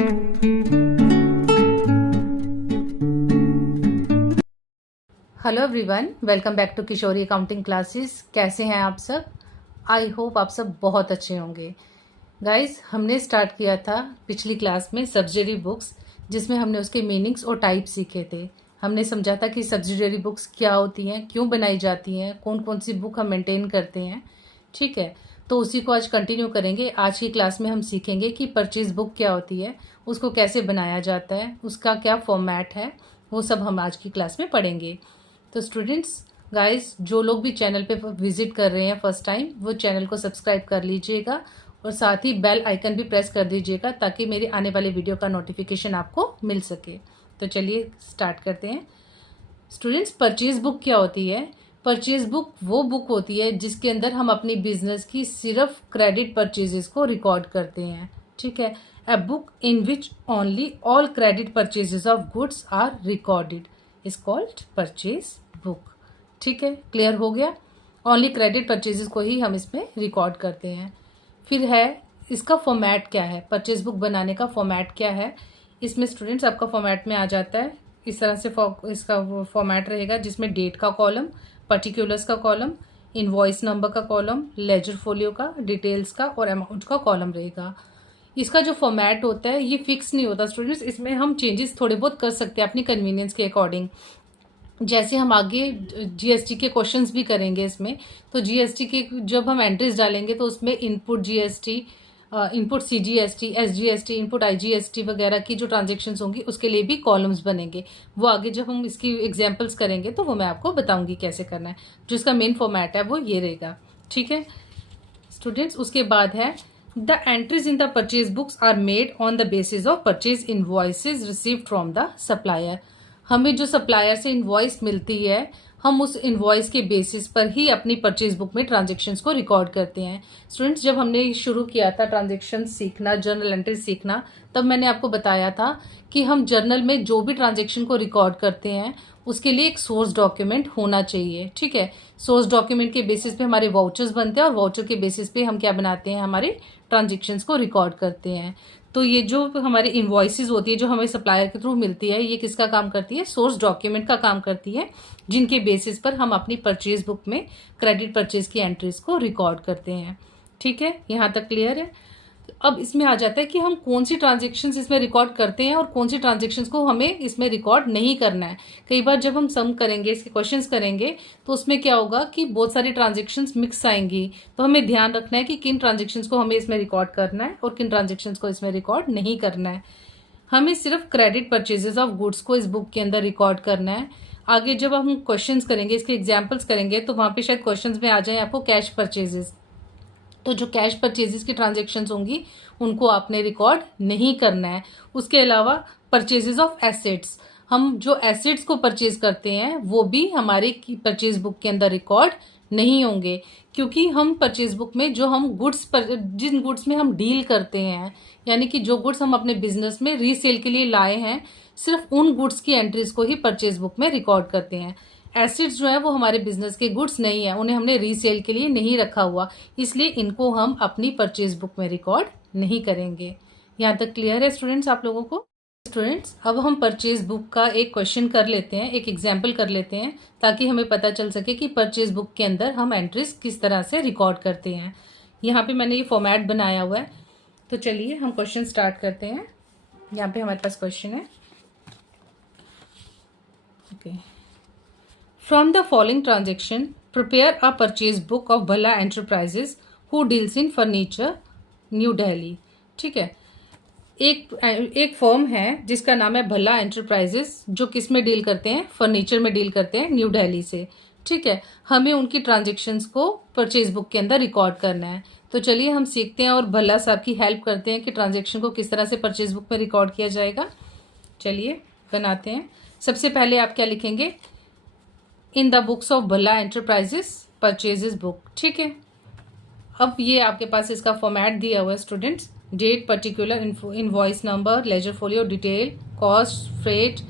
Hello everyone, welcome back to Kishori accounting classes. कैसे हैं आप सब? आई होप आप सब बहुत अच्छे होंगे। गाइस, हमने स्टार्ट किया था पिछली क्लास में सब्सिडियरी बुक्स, जिसमें हमने उसके मीनिंग्स और टाइप सीखे थे। हमने समझा था कि सब्सिडियरी बुक्स क्या होती हैं, क्यों बनाई जाती हैं, कौन कौन सी बुक हम मेंटेन करते हैं। ठीक है, तो उसी को आज कंटिन्यू करेंगे। आज की क्लास में हम सीखेंगे कि परचेज बुक क्या होती है, उसको कैसे बनाया जाता है, उसका क्या फॉर्मेट है, वो सब हम आज की क्लास में पढ़ेंगे। तो स्टूडेंट्स, गाइस, जो लोग भी चैनल पे विजिट कर रहे हैं फर्स्ट टाइम, वो चैनल को सब्सक्राइब कर लीजिएगा और साथ ही बेल आइकन भी प्रेस कर दीजिएगा ताकि मेरे आने वाले वीडियो का नोटिफिकेशन आपको मिल सके। तो चलिए स्टार्ट करते हैं। स्टूडेंट्स, परचेज बुक क्या होती है? परचेज बुक वो बुक होती है जिसके अंदर हम अपनी बिजनेस की सिर्फ क्रेडिट परचेजेस को रिकॉर्ड करते हैं। ठीक है, a book in which only all credit purchases of goods are recorded is called purchase book. ठीक है, क्लियर हो गया? ओनली क्रेडिट परचेजेस को ही हम इसमें रिकॉर्ड करते हैं। फिर है इसका फॉर्मेट क्या है, परचेज बुक बनाने का फॉर्मेट क्या है। इसमें स्टूडेंट्स आपका फॉर्मेट में आ जाता है इस तरह से। इसका फॉर्मेट रहेगा जिसमें डेट का कॉलम, पर्टिकुलर्स का कॉलम, इनवॉइस नंबर का कॉलम, लेजर फोलियो का, डिटेल्स का और अमाउंट का कॉलम रहेगा। इसका जो फॉर्मेट होता है ये फिक्स नहीं होता स्टूडेंट्स, इसमें हम चेंजेस थोड़े बहुत कर सकते हैं अपनी कन्वीनियंस के अकॉर्डिंग। जैसे हम आगे जीएसटी के क्वेश्चंस भी करेंगे इसमें, तो जीएसटी के जब हम एंट्रीज डालेंगे तो उसमें input GST, input CGST, SGST, input IGST वगैरह की जो ट्रांजेक्शन्स होंगी उसके लिए भी कॉलम्स बनेंगे। वो आगे जब हम इसकी एग्जांपल्स करेंगे तो वो मैं आपको बताऊंगी कैसे करना है। जो इसका मेन फॉर्मेट है वो ये रहेगा। ठीक है स्टूडेंट्स, उसके बाद है the entries in the purchase books are made on the basis of purchase invoices received from the supplier. हमें जो सप्लायर से इनवॉइस मिलती है, हम उस इनवॉइस के बेसिस पर ही अपनी परचेज बुक में ट्रांजेक्शन्स को रिकॉर्ड करते हैं। स्टूडेंट्स, जब हमने शुरू किया था ट्रांजेक्शन सीखना, जर्नल एंट्री सीखना, तब मैंने आपको बताया था कि हम जर्नल में जो भी ट्रांजेक्शन को रिकॉर्ड करते हैं उसके लिए एक सोर्स डॉक्यूमेंट होना चाहिए। ठीक है, सोर्स डॉक्यूमेंट के बेसिस पे हमारे वाउचर्स बनते हैं और वाउचर के बेसिस पे हम क्या बनाते हैं, हमारे ट्रांजेक्शन्स को रिकॉर्ड करते हैं। तो ये जो हमारे इनवॉइसेस होती है जो हमें सप्लायर के थ्रू मिलती है, ये किसका काम करती है? सोर्स डॉक्यूमेंट का काम करती है, जिनके बेसिस पर हम अपनी परचेज बुक में क्रेडिट परचेज की एंट्रीज को रिकॉर्ड करते हैं। ठीक है, यहाँ तक क्लियर है? अब इसमें आ जाता है कि हम कौन सी ट्रांजेक्शन्स इसमें रिकॉर्ड करते हैं और कौन सी ट्रांजेक्शन्स को हमें इसमें रिकॉर्ड नहीं करना है। कई बार जब हम सम करेंगे, इसके क्वेश्चंस करेंगे, तो उसमें क्या होगा कि बहुत सारी ट्रांजेक्शन्स मिक्स आएंगी। तो हमें ध्यान रखना है कि किन ट्रांजेक्शन्स को हमें इसमें रिकॉर्ड करना है और किन ट्रांजेक्शन्स को इसमें रिकॉर्ड नहीं करना है। हमें सिर्फ क्रेडिट परचेजेस ऑफ गुड्स को इस बुक के अंदर रिकॉर्ड करना है। आगे जब हम क्वेश्चंस करेंगे, इसके एग्जाम्पल्स करेंगे, तो वहां पे शायद क्वेश्चंस में आ जाए आपको कैश परचेजेस। तो जो कैश परचेजेस की ट्रांजेक्शन्स होंगी उनको आपने रिकॉर्ड नहीं करना है। उसके अलावा परचेजेस ऑफ एसेट्स, हम जो एसेट्स को परचेज करते हैं वो भी हमारे परचेज बुक के अंदर रिकॉर्ड नहीं होंगे, क्योंकि हम परचेज बुक में जो हम गुड्स पर, जिन गुड्स में हम डील करते हैं, यानी कि जो गुड्स हम अपने बिजनेस में रीसेल के लिए लाए हैं, सिर्फ उन गुड्स की एंट्रीज को ही परचेज बुक में रिकॉर्ड करते हैं। एसिड्स जो है वो हमारे बिजनेस के गुड्स नहीं है, उन्हें हमने रीसेल के लिए नहीं रखा हुआ, इसलिए इनको हम अपनी परचेज बुक में रिकॉर्ड नहीं करेंगे। यहाँ तक क्लियर है स्टूडेंट्स आप लोगों को? स्टूडेंट्स, अब हम परचेज बुक का एक क्वेश्चन कर लेते हैं, एक एग्जाम्पल कर लेते हैं, ताकि हमें पता चल सके कि परचेज बुक के अंदर हम एंट्रीज किस तरह से रिकॉर्ड करते हैं। यहाँ पे मैंने ये फॉर्मेट बनाया हुआ है, तो चलिए हम क्वेश्चन स्टार्ट करते हैं। यहाँ पे हमारे पास क्वेश्चन है, okay. From the following transaction, prepare a purchase book of Bhala Enterprises who deals in furniture, New Delhi। ठीक है, एक फर्म है जिसका नाम है भला एंटरप्राइजेस, जो किस में डील करते हैं? फर्नीचर में डील करते हैं, न्यू दिल्ली से। ठीक है, हमें उनकी ट्रांजेक्शन्स को परचेज बुक के अंदर रिकॉर्ड करना है। तो चलिए हम सीखते हैं और भला साहब की हेल्प करते हैं कि ट्रांजेक्शन को किस तरह से परचेज बुक में रिकॉर्ड किया जाएगा। चलिए बनाते हैं। सबसे पहले आप क्या लिखेंगे? इन द बुक्स ऑफ भला एंटरप्राइजेस परचेजेस बुक। ठीक है, अब ये आपके पास इसका फॉर्मेट दिया हुआ है students. Date, particular, invoice number, ledger folio, detail, cost, freight,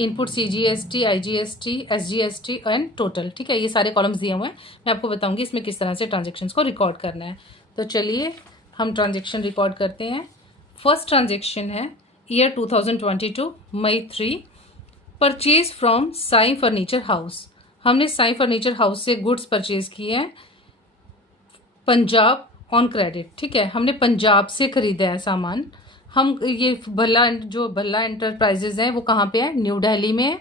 input CGST, IGST, SGST and total. ठीक है, ये सारे कॉलम्स दिए हुए हैं। मैं आपको बताऊंगी इसमें किस तरह से ट्रांजेक्शन्स को रिकॉर्ड करना है। तो चलिए हम ट्रांजेक्शन रिकॉर्ड करते हैं। फर्स्ट ट्रांजेक्शन है year 2022 May 3, purchase from Sai furniture house. हमने साई फर्नीचर हाउस से गुड्स परचेज किए हैं पंजाब ऑन क्रेडिट। ठीक है, हमने पंजाब से खरीदा है सामान। हम ये भल्ला एंटरप्राइजेज हैं वो कहाँ पे है? न्यू दिल्ली में है।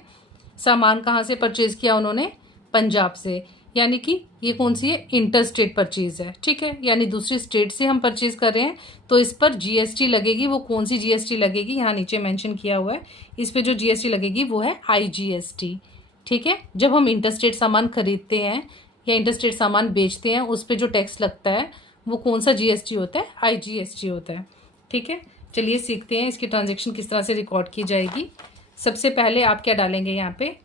सामान कहाँ से परचेज किया उन्होंने? पंजाब से। यानी कि ये कौन सी है? इंटर स्टेट परचेज है। ठीक है, यानी दूसरी स्टेट से हम परचेज कर रहे हैं तो इस पर जीएसटी लगेगी। वो कौन सी जीएसटी लगेगी? यहाँ नीचे मेंशन किया हुआ है। इस पे जो जीएसटी लगेगी वो है आईजीएसटी। ठीक है, जब हम इंटर स्टेट सामान खरीदते हैं या इंटर स्टेट सामान बेचते हैं उस पर जो टैक्स लगता है वो कौन सा जीएसटी होता है? आईजीएसटी होता है। ठीक है, चलिए सीखते हैं इसकी ट्रांजैक्शन किस तरह से रिकॉर्ड की जाएगी। सबसे पहले आप क्या डालेंगे यहाँ पे?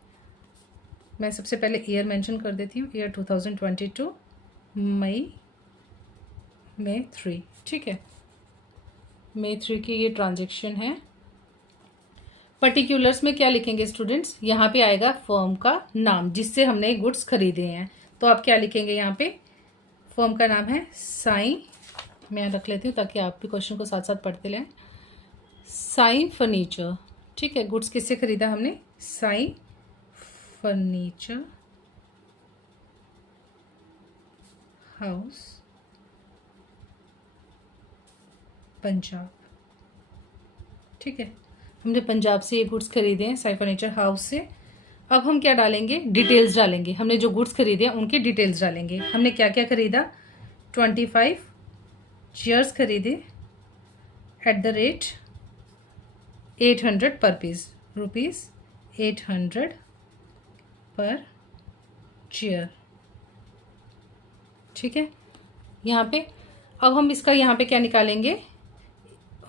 मैं सबसे पहले ईयर मेंशन कर देती हूँ, ईयर 2022 मई 3। ठीक है, मई 3 की ये ट्रांजैक्शन है। पर्टिकुलर्स में क्या लिखेंगे स्टूडेंट्स? यहाँ पे आएगा फर्म का नाम जिससे हमने गुड्स खरीदे हैं। तो आप क्या लिखेंगे यहाँ पे? फर्म का नाम है साई, मैं रख लेती हूँ ताकि आप भी क्वेश्चन को साथ साथ पढ़ते रहें। साई फर्नीचर। ठीक है, गुड्स किससे खरीदा हमने? Sai furniture house Punjab. ठीक है, हमने पंजाब से ये गुड्स खरीदे हैं साई फर्नीचर हाउस से। अब हम क्या डालेंगे? डिटेल्स डालेंगे। हमने जो गुड्स खरीदे हैं उनकी डिटेल्स डालेंगे। हमने क्या क्या खरीदा? 25 चेयर्स खरीदे एट द रेट 800 पर पीस, रुपीज़ 800 पर चेयर। ठीक है, यहाँ पे अब हम इसका यहाँ पे क्या निकालेंगे?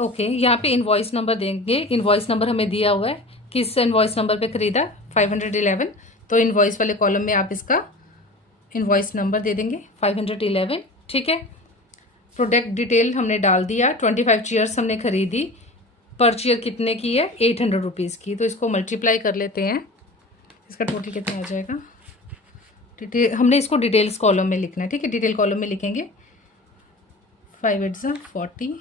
ओके, यहाँ पे इनवॉइस नंबर देंगे। इनवॉइस नंबर हमें दिया हुआ है, किस इनवॉइस नंबर पे खरीदा? 511। तो इनवॉइस वाले कॉलम में आप इसका इनवॉइस नंबर दे देंगे 511। ठीक है, प्रोडक्ट डिटेल हमने डाल दिया। 25 चेयर्स हमने खरीदी। पर चेयर कितने की है? 800 रुपीज़ की। तो इसको मल्टीप्लाई कर लेते हैं, इसका टोटल कितना आ जाएगा? डिटेल हमने इसको डिटेल्स कॉलम में लिखना है। ठीक है, डिटेल कॉलम में लिखेंगे 5 8 40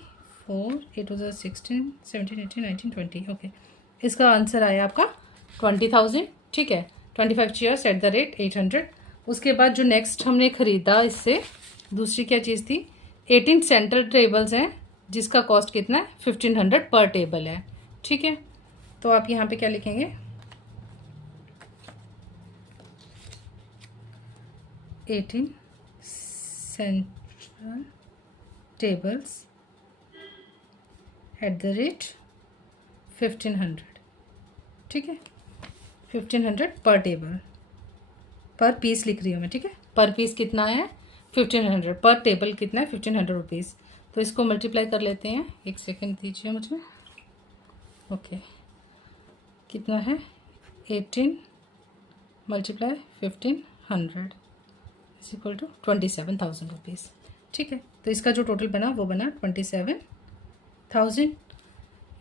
4 8 16 17 18 19 20। ओके, इसका आंसर आया आपका 20,000। ठीक है, 25 चेयर्स एट द रेट 800। उसके बाद जो नेक्स्ट हमने खरीदा इससे दूसरी क्या चीज़ थी? 18 सेंटर टेबल्स हैं जिसका कॉस्ट कितना है? 1500 पर टेबल है। ठीक है, तो आप यहाँ पे क्या लिखेंगे? 18 centre tables at the rate 1500। ठीक है, 1500 पर टेबल, पर पीस लिख रही हूँ मैं। ठीक है, पर पीस कितना है? 1500। पर टेबल कितना है? 1500 रुपीज़। तो इसको मल्टीप्लाई कर लेते हैं। एक सेकेंड दीजिए मुझे। ओके, कितना है? 18 multiply 1500 is equal to 27,000 rupees. ठीक है, तो इसका जो टोटल बना वो बना 27,000।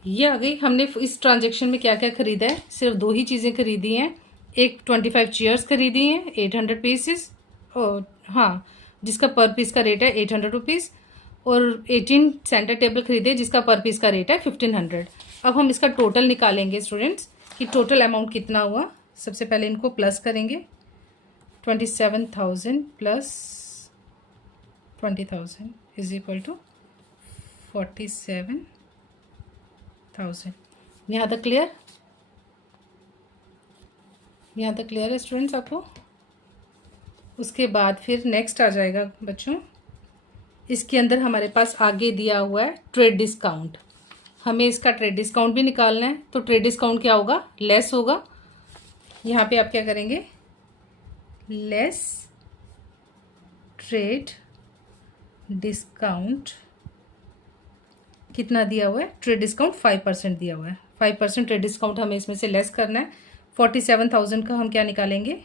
ये आ गई। हमने इस ट्रांजेक्शन में क्या क्या खरीदा है? सिर्फ दो ही चीज़ें खरीदी हैं। एक 25 चेयर्स खरीदी हैं 800 पीसेस, और हाँ, जिसका पर पीस का रेट है 800 रुपीज़, और 18 सेंटर टेबल खरीदे जिसका पर पीस का रेट है 1500। अब हम इसका टोटल निकालेंगे स्टूडेंट्स कि टोटल अमाउंट कितना हुआ। सबसे पहले इनको प्लस करेंगे। 27,000 प्लस 20,000 इज इक्वल टू 47,000। यहाँ तक क्लियर? यहाँ तक क्लियर है स्टूडेंट्स आपको? उसके बाद फिर नेक्स्ट आ जाएगा बच्चों, इसके अंदर हमारे पास आगे दिया हुआ है ट्रेड डिस्काउंट। हमें इसका ट्रेड डिस्काउंट भी निकालना है। तो ट्रेड डिस्काउंट क्या होगा? लेस होगा। यहाँ पे आप क्या करेंगे? लेस ट्रेड डिस्काउंट कितना दिया हुआ है? ट्रेड डिस्काउंट 5% दिया हुआ है। 5% ट्रेड डिस्काउंट हमें इसमें से लेस करना है। 47,000 का हम क्या निकालेंगे?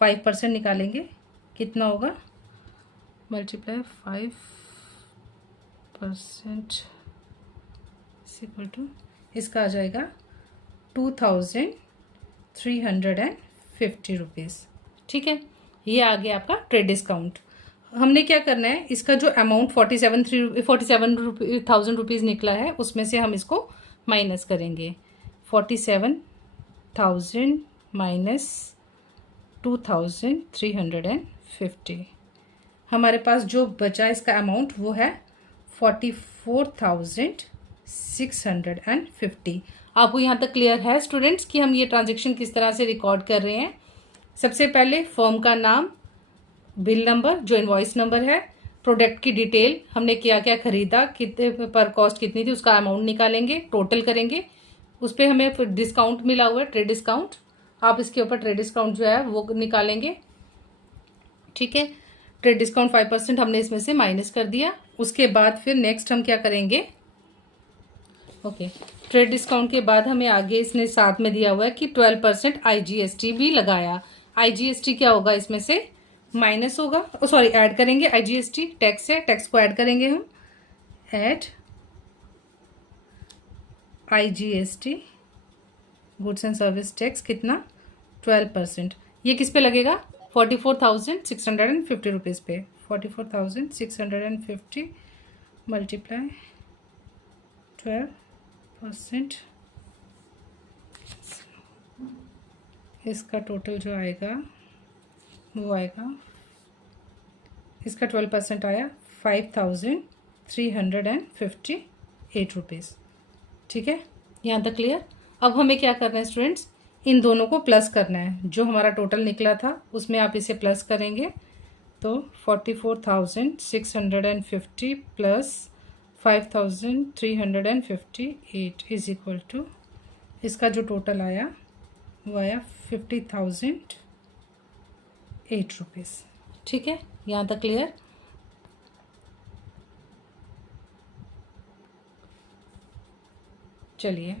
5% निकालेंगे। कितना होगा? मल्टीप्लाई 5% इक्वल टू, इसका आ जाएगा 2,350 रुपीज़। ठीक है, ये आ गया आपका ट्रेड डिस्काउंट। हमने क्या करना है? इसका जो अमाउंट 47,000 रुपीज़ निकला है उसमें से हम इसको माइनस करेंगे। 47,000 माइनस 2,350, हमारे पास जो बचा इसका अमाउंट वो है 44,650। आपको यहाँ तक क्लियर है स्टूडेंट्स कि हम ये ट्रांजेक्शन किस तरह से रिकॉर्ड कर रहे हैं? सबसे पहले फर्म का नाम, बिल नंबर जो इनवॉइस नंबर है, प्रोडक्ट की डिटेल, हमने क्या क्या खरीदा, कितने पर कॉस्ट कितनी थी, उसका अमाउंट निकालेंगे, टोटल करेंगे। उस पर हमें डिस्काउंट मिला हुआ है, ट्रेड डिस्काउंट, आप इसके ऊपर ट्रेड डिस्काउंट जो है वो निकालेंगे। ठीक है, ट्रेड डिस्काउंट 5% हमने इसमें से माइनस कर दिया। उसके बाद फिर नेक्स्ट हम क्या करेंगे? ओके, ट्रेड डिस्काउंट के बाद हमें आगे इसने साथ में दिया हुआ है कि 12% IGST भी लगाया। IGST क्या होगा? इसमें से माइनस होगा, सॉरी ऐड करेंगे। IGST टैक्स है, टैक्स को ऐड करेंगे हम। Add IGST goods and service tax कितना? 12%। ये किस पे लगेगा? 44,650 रुपीज़ पे। 44,650 मल्टीप्लाई 12%, इसका टोटल जो आएगा वो आएगा, इसका 12% आया 5,358 रुपीज़। ठीक है, यहाँ तक क्लियर? अब हमें क्या करना है स्टूडेंट्स? इन दोनों को प्लस करना है। जो हमारा टोटल निकला था उसमें आप इसे प्लस करेंगे तो 44,650 प्लस 5,358 इज इक्वल टू, इसका जो टोटल आया वो आया 50,008 रुपीज़। ठीक है, यहाँ तक क्लियर? चलिए,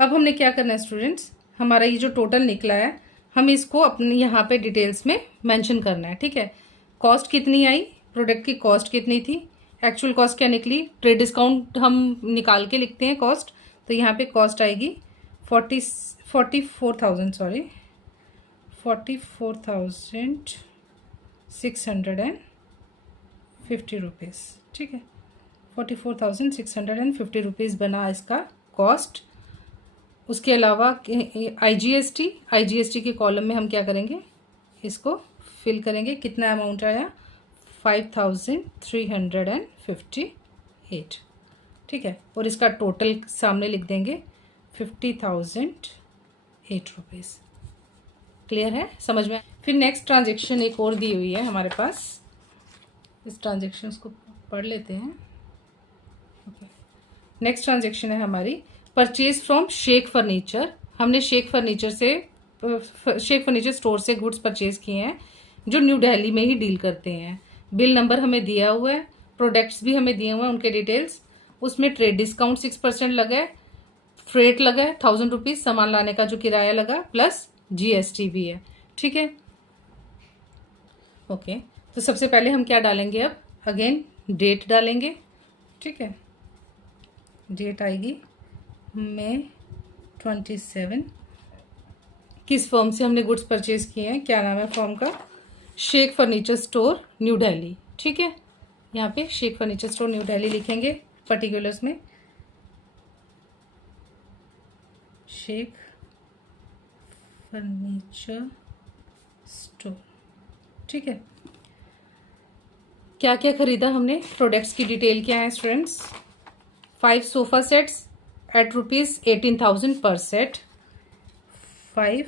अब हमने क्या करना है स्टूडेंट्स? हमारा ये जो टोटल निकला है हम इसको अपने यहाँ पे डिटेल्स में मेंशन करना है। ठीक है, कॉस्ट कितनी आई, प्रोडक्ट की कॉस्ट कितनी थी, एक्चुअल कॉस्ट क्या निकली, ट्रेड डिस्काउंट हम निकाल के लिखते हैं कॉस्ट, तो यहाँ पे कॉस्ट आएगी 44,650 रुपीज़। ठीक है, 44,650 रुपीज़ बना इसका कॉस्ट। उसके अलावा IGST के कॉलम में हम क्या करेंगे? इसको फिल करेंगे। कितना अमाउंट आया? 5,358। ठीक है, और इसका टोटल सामने लिख देंगे 50,008 रुपीज़। क्लियर है? समझ में? फिर नेक्स्ट ट्रांजेक्शन एक और दी हुई है हमारे पास, इस ट्रांजेक्शन को पढ़ लेते हैं। ओके, नेक्स्ट ट्रांजेक्शन है हमारी परचेज फ्रॉम शेख फर्नीचर। हमने शेख फर्नीचर स्टोर से गुड्स परचेज किए हैं जो न्यू दिल्ली में ही डील करते हैं। बिल नंबर हमें दिया हुआ है, प्रोडक्ट्स भी हमें दिए हुए हैं, उनके डिटेल्स। उसमें ट्रेड डिस्काउंट 6% लगा है, फ्रेट लगा है 1,000 रुपीज़, सामान लाने का जो किराया लगा, प्लस GST भी है। ठीक है, ओके, तो सबसे पहले हम क्या डालेंगे? अब अगेन डेट डालेंगे। ठीक है, डेट आएगी May 27। किस फर्म से हमने गुड्स परचेज किए हैं, क्या नाम है फर्म का? Sheikh furniture store New Delhi. ठीक है, यहाँ पे शेख फर्नीचर स्टोर न्यू दिल्ली लिखेंगे पर्टिकुलर्स में, शेख फर्नीचर स्टोर। ठीक है, क्या क्या खरीदा हमने? प्रोडक्ट्स की डिटेल क्या है स्टूडेंट्स? 5 सोफा सेट्स एट ₹18,000 पर सेट। 5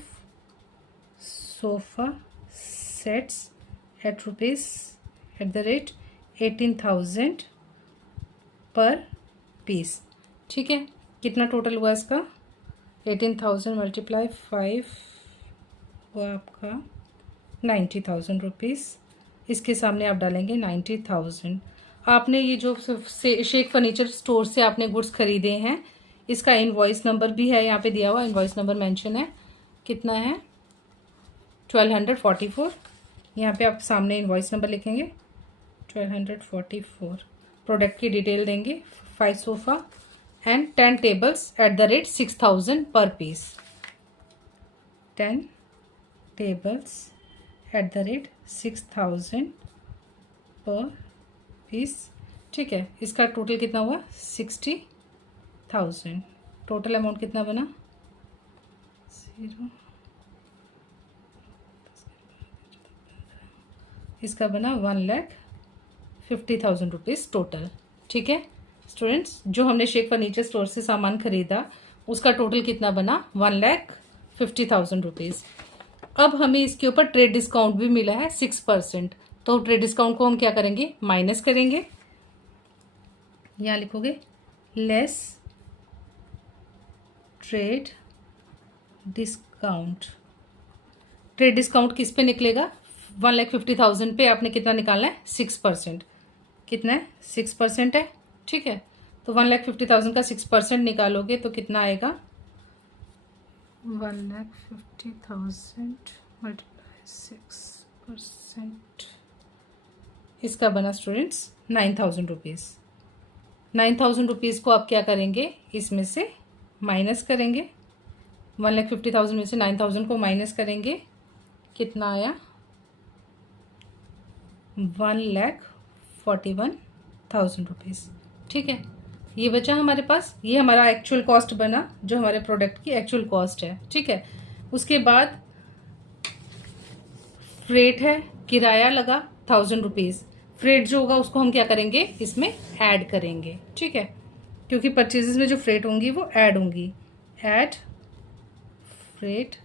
सोफा सेट्स एट ₹18,000 पर पीस। ठीक है, कितना टोटल हुआ इसका? 18,000 मल्टीप्लाई 5 हुआ आपका 90,000 रुपीज़। इसके सामने आप डालेंगे 90,000। आपने ये जो शेख फर्नीचर स्टोर से आपने गुड्स खरीदे हैं, इसका इनवॉइस नंबर भी है यहाँ पे दिया हुआ, इनवॉइस नंबर मेंशन है। कितना है? 1244। यहाँ पे आप सामने इनवॉइस नंबर लिखेंगे 1244। प्रोडक्ट की डिटेल देंगे, 5 sofa and 10 tables at the rate 6,000 per piece. 10 tables at the rate 6,000 per piece. ठीक है, इसका टोटल कितना हुआ? 60,000। टोटल अमाउंट कितना बना 0, इसका बना 1,50,000 रुपीज़ टोटल। ठीक है स्टूडेंट्स, जो हमने शेख फर्नीचर स्टोर से सामान खरीदा उसका टोटल कितना बना 1,50,000 रुपीज़। अब हमें इसके ऊपर ट्रेड डिस्काउंट भी मिला है 6%, तो ट्रेड डिस्काउंट को हम क्या करेंगे माइनस करेंगे। यहाँ लिखोगे less trade discount. Trade discount किस पे निकलेगा 1,50,000 पे आपने कितना निकालना है 6%। कितना है 6% है। ठीक है, तो 1,50,000 का 6% निकालोगे तो कितना आएगा 1,50,000 मल्टीप्लाई 6%, इसका बना स्टूडेंट्स 9,000 रुपीज़। 9,000 रुपीज़ को आप क्या करेंगे इसमें से माइनस करेंगे। 1,50,000 में से 9,000 को माइनस करेंगे, कितना आया 1,41,000 रुपीज़। ठीक है, ये बचा हमारे पास, ये हमारा एक्चुअल कॉस्ट बना जो हमारे प्रोडक्ट की एक्चुअल कॉस्ट है। ठीक है, उसके बाद फ्रेट है, किराया लगा 1,000 रुपीज़। फ्रेट जो होगा उसको हम क्या करेंगे इसमें ऐड करेंगे। ठीक है, क्योंकि परचेजेस में जो फ्रेट होंगी वो ऐड होंगी। ऐड फ्रेट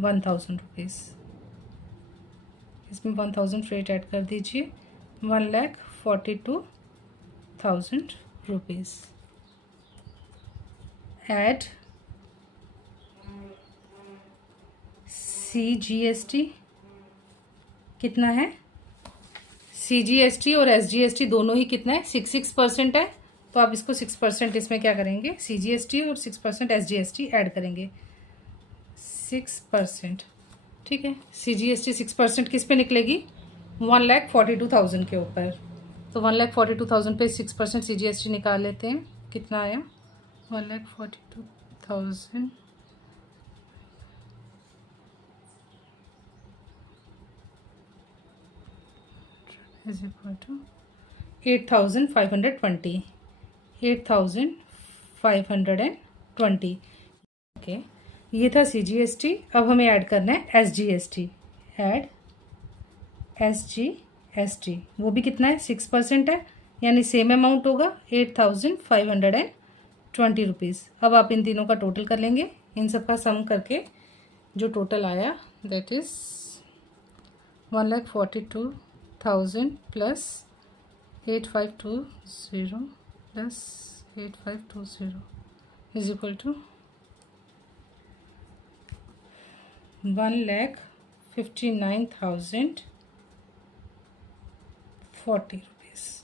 1,000 रुपीज़, इसमें 1,000 फ्रेट ऐड कर दीजिए, 1,42,000 रुपीज़। ऐड CGST कितना है, CGST और SGST दोनों ही कितना है 6% है, तो आप इसको 6% इसमें क्या करेंगे CGST और 6% SGST ऐड करेंगे 6%। ठीक है, CGST 6% किस पे निकलेगी 1,42,000 के ऊपर, तो 1,42,000 पे 6% CGST निकाल लेते हैं, कितना आया 1,42,000 is equal to 8,520, 8,520। ओके, ये था CGST। अब हमें ऐड करना है SGST। ऐड SGST, वो भी कितना है 6% है, यानी सेम अमाउंट होगा 8,520 रुपीज़। अब आप इन तीनों का टोटल कर लेंगे, इन सब का सम करके जो टोटल आया that is 1,42,000 plus 8,520 plus 8,520 is equal to 1,59,040 rupees.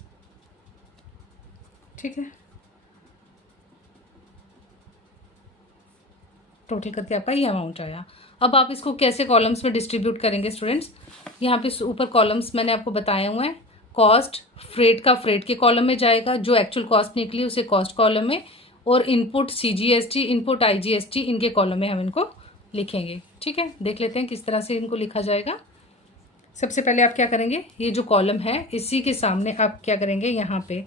ठीक है, टोटल करके आपका ये अमाउंट आया। अब आप इसको कैसे कॉलम्स में डिस्ट्रीब्यूट करेंगे स्टूडेंट्स, यहाँ पे ऊपर कॉलम्स मैंने आपको बताए हुए हैं। कॉस्ट फ्रेट का फ्रेट के कॉलम में जाएगा, जो एक्चुअल कॉस्ट निकली उसे कॉस्ट कॉलम में, और इनपुट CGST इनपुट IGST इनके कॉलम में हम इनको लिखेंगे। ठीक है, देख लेते हैं किस तरह से इनको लिखा जाएगा। सबसे पहले आप क्या करेंगे, ये जो कॉलम है इसी के सामने आप क्या करेंगे यहाँ पे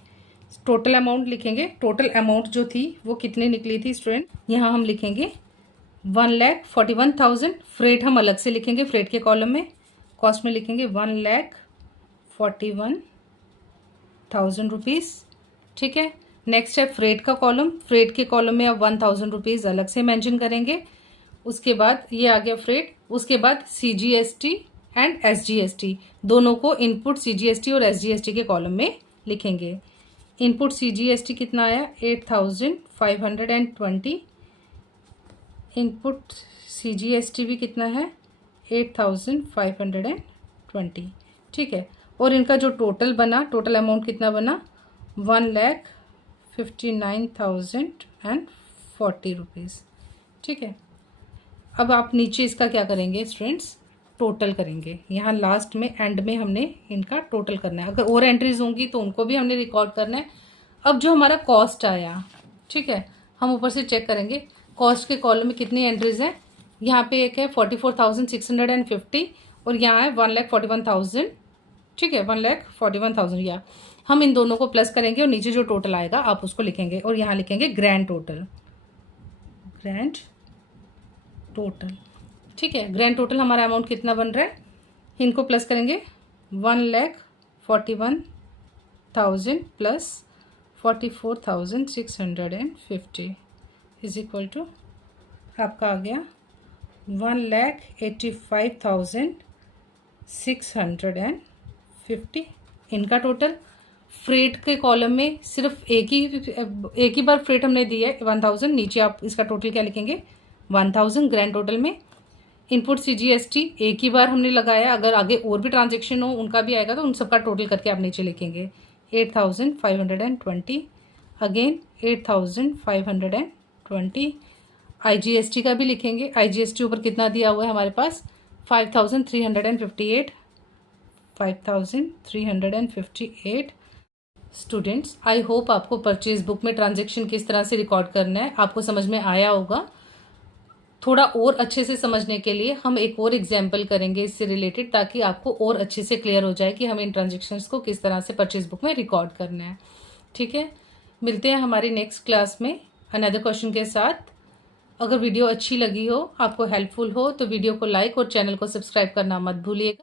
टोटल अमाउंट लिखेंगे। टोटल अमाउंट जो थी वो कितनी निकली थी स्टूडेंट, यहाँ हम लिखेंगे 1,41,000। फ्रेट हम अलग से लिखेंगे, फ्रेट के कॉलम में, कॉस्ट में लिखेंगे 1,41,000 रुपीज़। ठीक है, नेक्स्ट है फ्रेट का कॉलम, फ्रेट के कॉलम में अब 1,000 रुपीज़ अलग से मेंशन करेंगे। उसके बाद ये आ गया फ्रेट, उसके बाद CGST एंड SGST दोनों को इनपुट CGST और SGST के कॉलम में लिखेंगे। इनपुट CGST कितना आया 8,520, इनपुट CGST भी कितना है 8,520। ठीक है, और इनका जो टोटल बना, टोटल अमाउंट कितना बना 1,59,040 रुपीज़। ठीक है, अब आप नीचे इसका क्या करेंगे स्टूडेंट्स टोटल करेंगे। यहाँ लास्ट में एंड में हमने इनका टोटल करना है, अगर और एंट्रीज होंगी तो उनको भी हमने रिकॉर्ड करना है। अब जो हमारा कॉस्ट आया, ठीक है, हम ऊपर से चेक करेंगे कॉस्ट के कॉलम में कितनी एंट्रीज हैं। यहाँ पे एक है 44,650 और यहाँ है 1,41,000। ठीक है, 1,41,000 या हम इन दोनों को प्लस करेंगे और नीचे जो टोटल आएगा आप उसको लिखेंगे और यहाँ लिखेंगे ग्रैंड टोटल। ग्रैंड टोटल, ठीक है। ग्रैंड टोटल हमारा अमाउंट कितना बन रहा है, इनको प्लस करेंगे 1,41,000 प्लस 44,650 इज इक्वल टू आपका आ गया 1,85,650। इनका टोटल फ्रेट के कॉलम में सिर्फ एक ही बार फ्रेट हमने दी है 1,000, नीचे आप इसका टोटल क्या लिखेंगे 1,000 ग्रैंड टोटल में। इनपुट CGST एक ही बार हमने लगाया, अगर आगे और भी ट्रांजेक्शन हो उनका भी आएगा तो उन सबका टोटल करके आप नीचे लिखेंगे 8,520, अगेन 8,520। IGST का भी लिखेंगे, IGST ऊपर कितना दिया हुआ है हमारे पास 5,358, 5,358। स्टूडेंट्स, आई होप आपको परचेज बुक में ट्रांजेक्शन किस तरह से रिकॉर्ड करना है आपको समझ में आया होगा। थोड़ा और अच्छे से समझने के लिए हम एक और एग्जाम्पल करेंगे इससे रिलेटेड, ताकि आपको और अच्छे से क्लियर हो जाए कि हमें इन ट्रांजेक्शन्स को किस तरह से परचेज बुक में रिकॉर्ड करना है। ठीक है, मिलते हैं हमारी नेक्स्ट क्लास में अनदर क्वेश्चन के साथ। अगर वीडियो अच्छी लगी हो, आपको हेल्पफुल हो, तो वीडियो को लाइक और चैनल को सब्सक्राइब करना मत भूलिएगा।